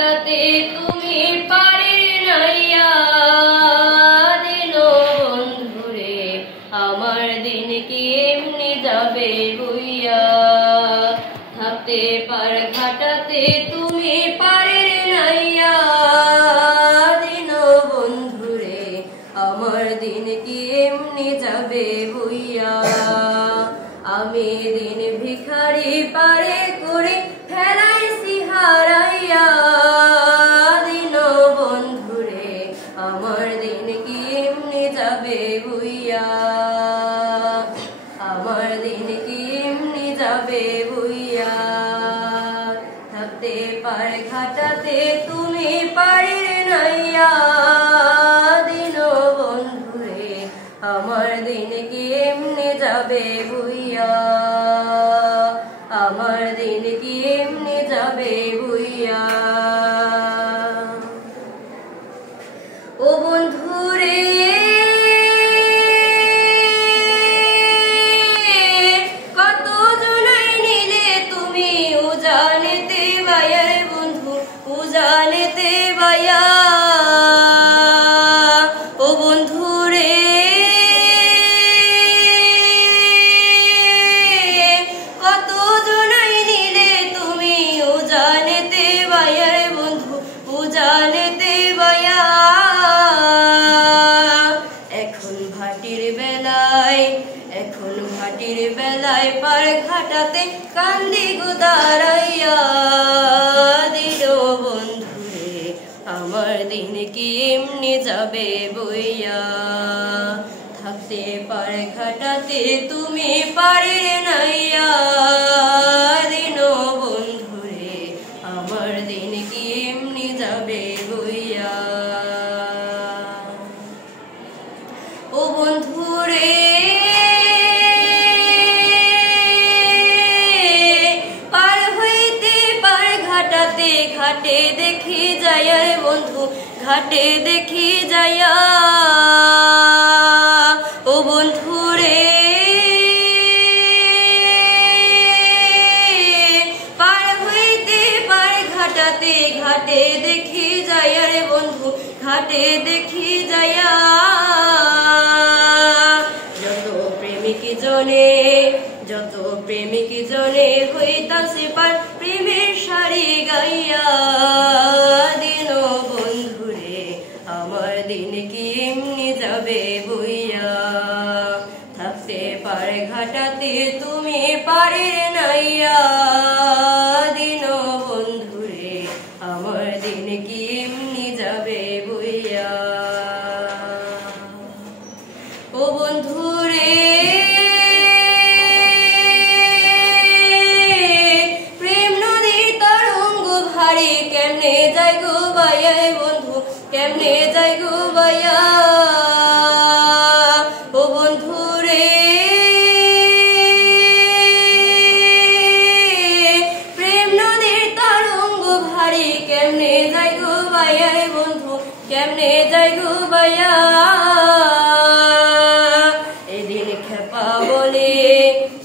ঘাটাতে তুমি পারের নাইয়া দিন বন্ধুরে আমার দিন কি এমনি যাবে বইয়া থাকতে পার ঘাটাতে তুমি পারের নাইয়া দিন বন্ধুরে আমার দিন কি এমনি যাবে বইয়া আমি দিন ভিখারি পারে করে ফেলাইছি হারাইয়া দিন বন্ধুরে আমার দিন কি এমনি যাবে বইয়া আমার দিন কি এমনি যাবে বইয়া থাকতে পার ঘাটাতে তুমি পারের নাইয়া দিন বন্ধুরে আমার দিন কি এমনি যাবে বইয়া আমার দিন কি এমনি যাবে বইয়া ও বন্ধুরে কত জনাই নিলে তুমি উজানেতে বায়ার বন্ধু উজানেতে বায়া ও বন্ধুরে কত জনাই নিলে তুমি উজানেতে বায়ার বন্ধু উজানেতে বায়া এখন ভাটির বেলায় পার ঘাটাতে কান্দি গোদারাইয়া দিল বন্ধুরে আমার দিন কি এমনি যাবে বইয়া থাকতে পার ঘাটাতে তুমি পারের নাইয়া দিন বন্ধুরে আমার দিন কি এমনি যাবে বইয়া ও বন্ধুরে পার হইতে পার ঘাটাতে ঘাটে দেখি যায়া বন্ধু ঘাটে দেখি যায়া ও বন্ধুরে পার হইতে পার ঘাটাতে ঘাটে দেখি যায়া বন্ধু ঘাটে দেখি যায়া যত প্রেমিক জনে হইতাছে পার প্রেমের শাড়ি গাইয়া দিন বন্ধুরে আমার দিন কি এমনি যাবে বইয়া থাকতে পার ঘাটাতে তুমি পারের নাইয়া দিন বন্ধুরে আমার দিন কি এমনি যাবে বইয়া ও বন্ধুরে কেমনে যাই গো বায়া বন্ধু কেমনে যাই গো বায়া ও বন্ধুরে প্রেম নদীর তরঙ্গ ভারী কেমনে যাই গো বায়া বন্ধু কেমনে যাই গো বায়া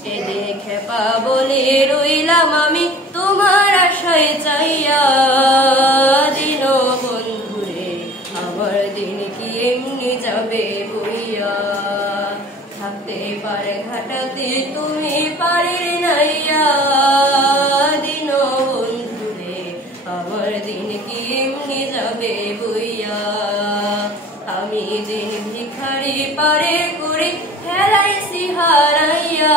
এদিন খেপা বলে রইলাম আমি তোমার আশায় চাইয়া দিন বন্ধুরে আমার দিন কি এমনি যাবে বইয়া থাকতে পার ঘাটাতে তুমি পারের নাইয়া দিন বন্ধুরে আমার দিন কি এমনি যাবে বইয়া আমি দিন ভিখারি পারে করে ফেলাইছি হারাইয়া